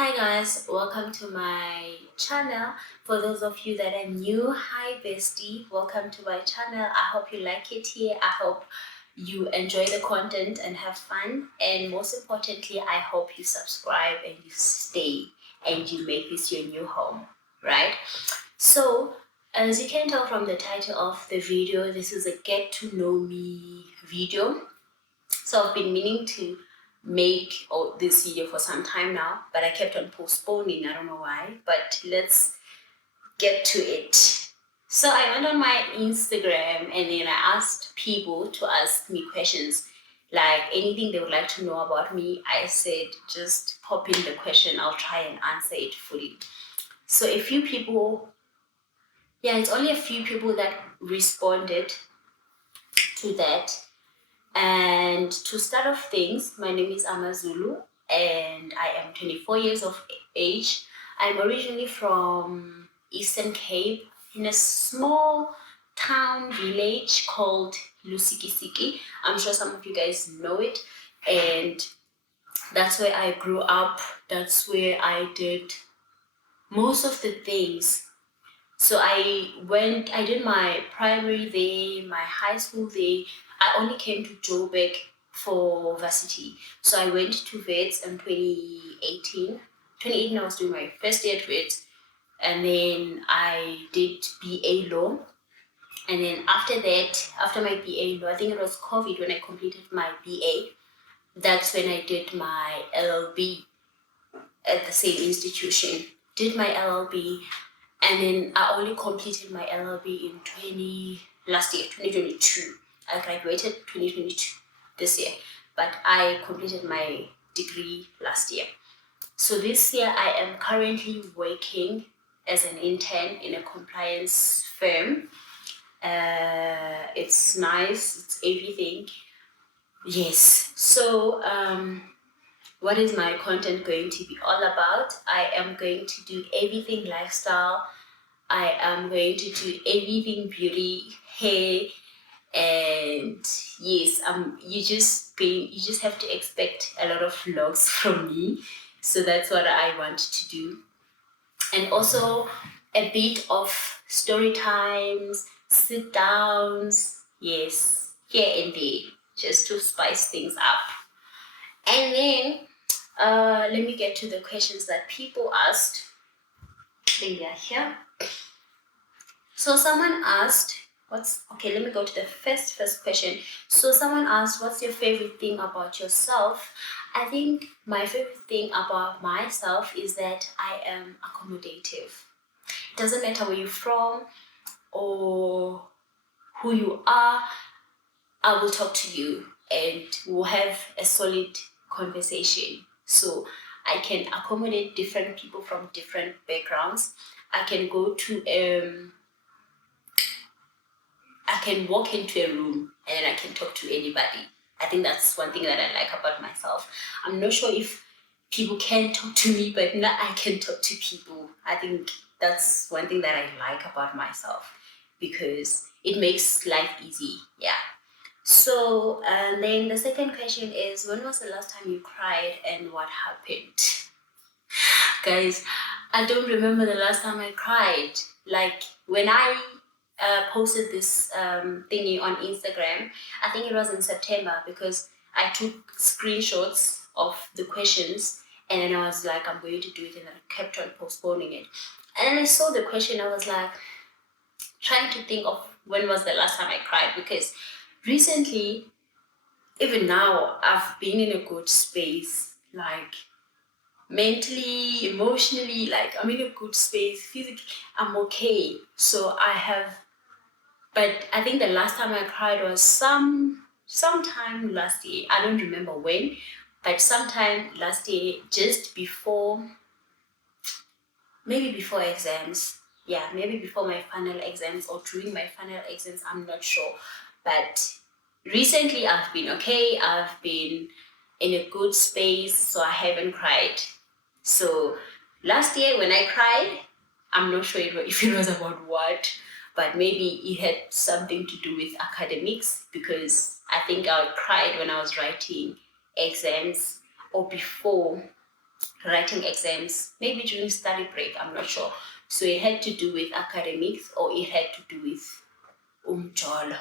Hi guys, welcome to my channel. For those of you that are new, hi bestie, welcome to my channel. I hope you like it here. I hope you enjoy the content and have fun, and most importantly, I hope you subscribe and you stay and you make this your new home, right? So as you can tell from the title of the video, this is a get to know me video. So I've been meaning to make this video for some time now, but I kept on postponing. I don't know why, but let's get to it. So I went on my Instagram and then I asked people to ask me questions, like anything they would like to know about me. I said, just pop in the question, I'll try and answer it fully. So a few people, yeah, it's only a few people that responded to that. And to start off things, my name is Amazulu and I am 24 years of age. I'm originally from Eastern Cape in a small town village called Lusikisiki. I'm sure some of you guys know it. And that's where I grew up. That's where I did most of the things. So I did my primary there, my high school there. I only came to Joburg for varsity. So I went to vets in 2018. 2018 I was doing my first year at vets, and then I did BA law. And then after that, after my BA law, I think it was COVID when I completed my BA. That's when I did my LLB at the same institution. Did my LLB, and then I only completed my LLB in 2022. I graduated 2022 this year, but I completed my degree last year. So this year I am currently working as an intern in a compliance firm. It's nice, it's everything. Yes. So what is my content going to be all about? I am going to do everything lifestyle. I am going to do everything beauty, hair, and yes, you just have to expect a lot of vlogs from me. So that's what I want to do. And also a bit of story times, sit downs, yes, here and there, just to spice things up. And then let me get to the questions that people asked. They are here. So someone asked, let me go to the first question. So someone asked, what's your favorite thing about yourself? I think my favorite thing about myself is that I am accommodative. It doesn't matter where you're from or who you are, I will talk to you and we'll have a solid conversation. So I can accommodate different people from different backgrounds. I can walk into a room and I can talk to anybody. I think that's one thing that I like about myself. I'm not sure if people can talk to me, but now I can talk to people. I think that's one thing that I like about myself because it makes life easy. Yeah. So, and then the second question is, when was the last time you cried and what happened? Guys, I don't remember the last time I cried. Like when I posted this thingy on Instagram, I think it was in September because I took screenshots of the questions and then I was like, I'm going to do it, and I kept on postponing it. And then I saw the question, I was like, trying to think of when was the last time I cried, because recently, even now, I've been in a good space, like mentally, emotionally, like I'm in a good space, physically, I'm okay. So but I think the last time I cried was sometime last year. I don't remember when, but sometime last year, just before, maybe before exams. Yeah, maybe before my final exams or during my final exams, I'm not sure. But recently I've been okay. I've been in a good space, so I haven't cried. So last year when I cried, I'm not sure if it was about what, but maybe it had something to do with academics, because I think I cried when I was writing exams or before. writing exams, maybe during study break, I'm not sure. So it had to do with academics or it had to do with umjolo.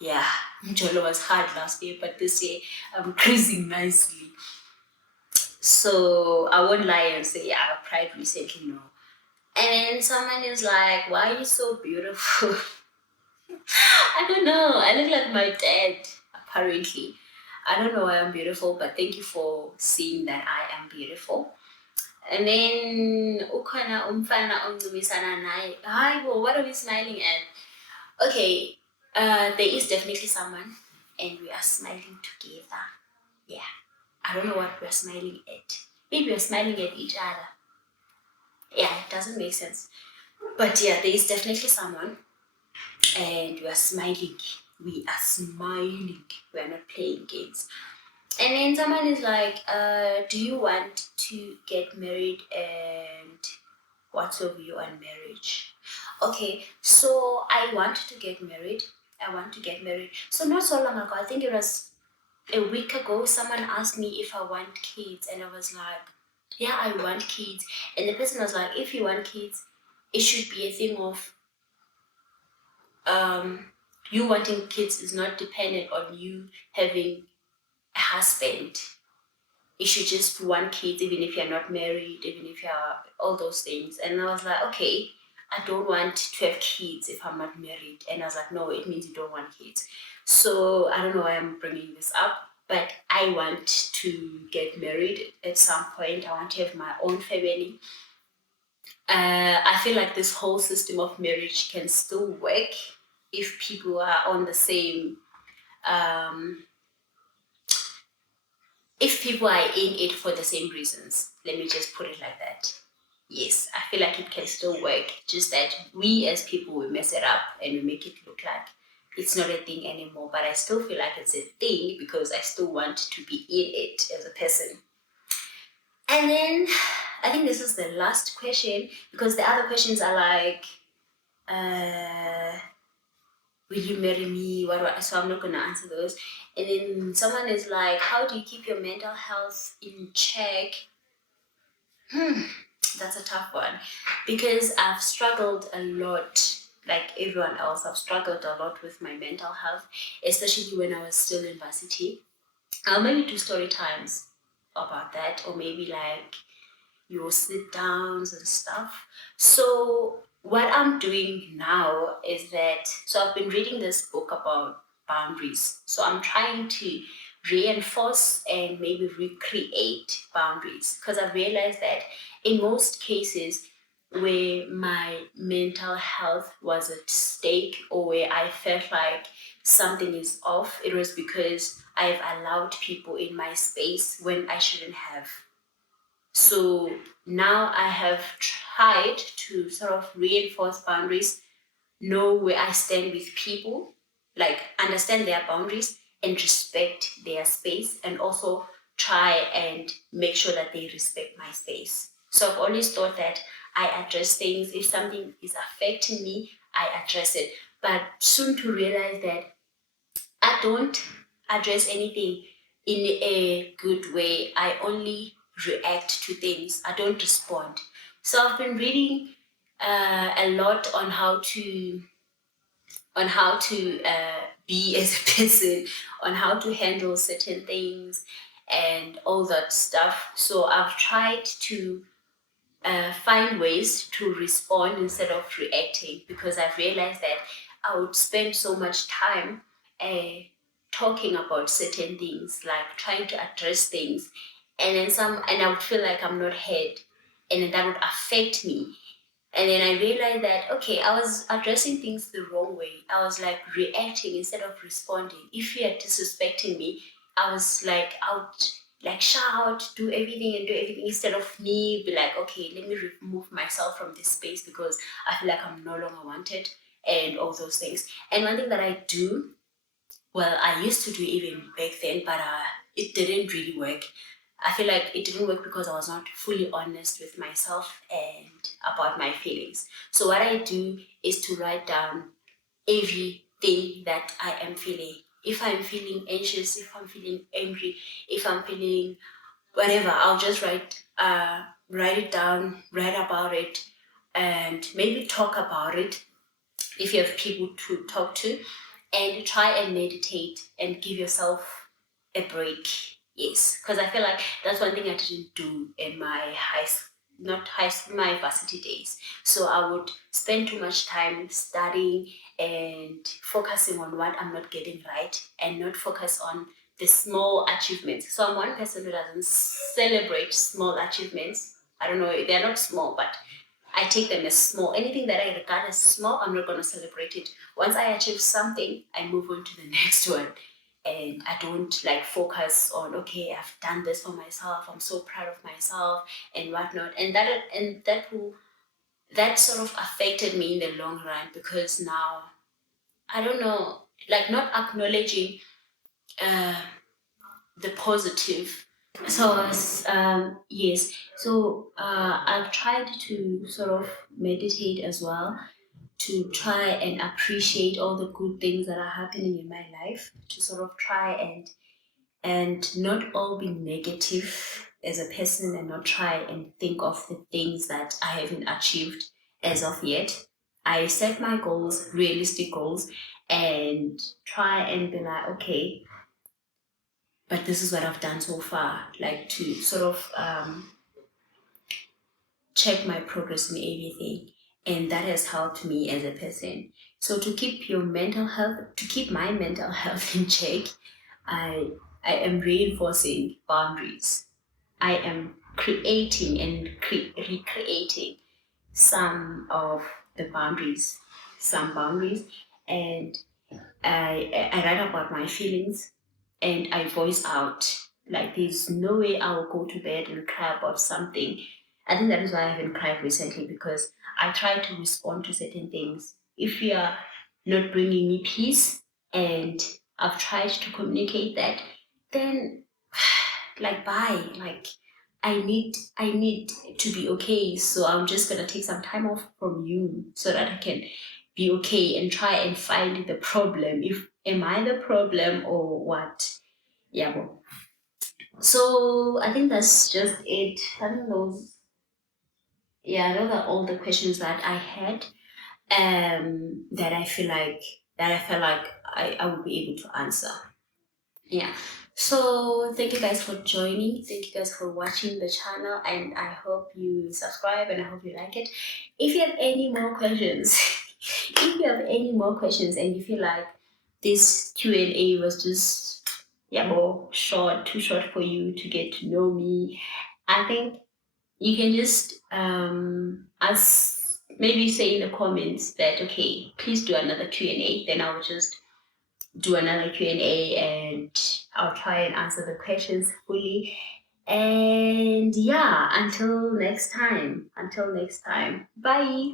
Yeah, umjolo was hard last year, but this year I'm cruising nicely. So I won't lie and say, yeah, I cried recently, no. And then someone is like, why are you so beautiful? I don't know. I look like my dad, apparently. I don't know why I'm beautiful, but thank you for seeing that I am beautiful. And then ukhona umfana oncumisana naye. Hi, well, what are we smiling at? Okay, there is definitely someone, and we are smiling together. Yeah, I don't know what we're smiling at. Maybe we're smiling at each other. Yeah, it doesn't make sense. But yeah, there is definitely someone, and we are smiling. We are smiling. We are not playing games. And then someone is like, do you want to get married and what's your view on marriage? Okay, so I want to get married. I want to get married. So not so long ago, I think it was a week ago, someone asked me if I want kids, and I was like, yeah, I want kids. And the person was like, if you want kids, it should be a thing of you wanting kids is not dependent on you having a husband. You should just want kids even if you're not married, even if you're all those things. And I was like, okay, I don't want to have kids if I'm not married. And I was like, no, it means you don't want kids. So I don't know why I'm bringing this up, but I want to get married at some point. I want to have my own family. I feel like this whole system of marriage can still work if people are on the same um, if people are in it for the same reasons. Let me just put it like that. Yes, I feel like it can still work, just that we as people will mess it up and we make it look like it's not a thing anymore. But I still feel like it's a thing because I still want to be in it as a person. And then I think this is the last question because the other questions are like, uh, will you marry me? So I'm not gonna answer those. And then someone is like, how do you keep your mental health in check? That's a tough one because I've struggled a lot, like everyone else. I've struggled a lot with my mental health, especially when I was still in varsity. I'll maybe do story times about that, or maybe like your sit downs and stuff. So what I'm doing now is that I've been reading this book about boundaries. So I'm trying to reinforce and maybe recreate boundaries because I've realized that in most cases where my mental health was at stake or where I felt like something is off, it was because I've allowed people in my space when I shouldn't have. So now I have tried to sort of reinforce boundaries, know where I stand with people, like understand their boundaries and respect their space, and also try and make sure that they respect my space. So I've always thought that I address things. If something is affecting me, I address it. But soon to realize that I don't address anything in a good way. I only react to things. I don't respond. So I've been reading a lot on how to be as a person, on how to handle certain things, and all that stuff. So I've tried to find ways to respond instead of reacting because I've realized that I would spend so much time uh, talking about certain things, like trying to address things, and I would feel like I'm not heard, and then that would affect me. And then I realized that, okay, I was addressing things the wrong way. I was like reacting instead of responding. If you are disrespecting me, I was like out, like shout, do everything instead of me be like, okay, let me remove myself from this space because I feel like I'm no longer wanted and all those things. And one thing that I do, well, I used to do even back then, but it didn't really work. I feel like it didn't work because I was not fully honest with myself and about my feelings. So what I do is to write down everything that I am feeling. If I'm feeling anxious, if I'm feeling angry, if I'm feeling whatever. I'll just write it down, write about it, and maybe talk about it if you have people to talk to, and try and meditate and give yourself a break. Yes, because I feel like that's one thing I didn't do in my not high school, my varsity days. So I would spend too much time studying and focusing on what I'm not getting right, and not focus on the small achievements. So I'm one person who doesn't celebrate small achievements. I don't know, they're not small, but I take them as small. Anything that I regard as small, I'm not going to celebrate it. Once I achieve something, I move on to the next one. And I don't like focus on, okay, I've done this for myself, I'm so proud of myself and whatnot. That sort of affected me in the long run, because now I don't know, like not acknowledging uh, the positive. So yes, so I've tried to sort of meditate as well, to try and appreciate all the good things that are happening in my life, to sort of try and not all be negative as a person, and not try and think of the things that I haven't achieved as of yet. I set my goals, realistic goals, and try and be like, okay, but this is what I've done so far, like to sort of check my progress in everything, and that has helped me as a person. So to keep my mental health in check, i I am reinforcing boundaries. I am creating and recreating some boundaries, and I write about my feelings, and I voice out. Like, there's no way I will go to bed and cry about something. I think that is why I haven't cried recently, because I try to respond to certain things. If you are not bringing me peace, and I've tried to communicate that, then like, bye. Like, I need to be okay. So I'm just gonna take some time off from you so that I can be okay, and try and find the problem. If am I the problem or what? Yeah, well. So I think that's just it. I think those are all the questions that I had. That I felt like I would be able to answer. Yeah. So thank you guys for joining. Thank you guys for watching the channel, and I hope you subscribe, and I hope you like it. If you have any more questions, if you have any more questions and you feel like this Q&A was just more short, too short for you to get to know me, I think you can just ask, maybe say in the comments that, okay, please do another Q&A. Then I will just do another Q&A, and I'll try and answer the questions fully. And yeah, until next time, bye.